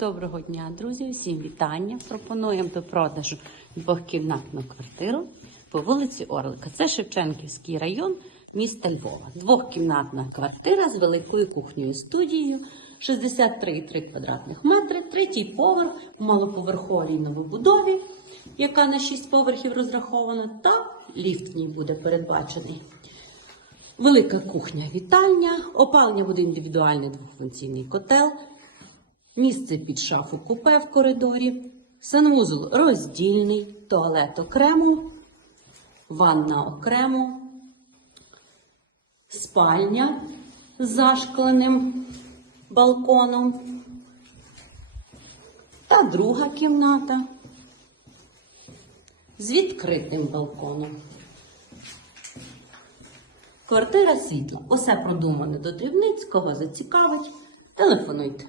Доброго дня, друзі! Усім вітання! Пропонуємо до продажу двохкімнатну квартиру по вулиці Орлика. Це Шевченківський район міста Львова. Двохкімнатна квартира з великою кухнею студією, 63,3 квадратних метри, третій поверх в малоповерховій новобудові, яка на 6 поверхів розрахована, та ліфт в ній буде передбачений. Велика кухня вітальня, опалення буде індивідуальний двохфункційний котел, місце під шафу купе в коридорі, санвузол роздільний, туалет окремо, ванна окремо, спальня з зашкленим балконом та друга кімната з відкритим балконом. Квартира світла. Усе продумане до дрібницького, зацікавить. Телефонуйте.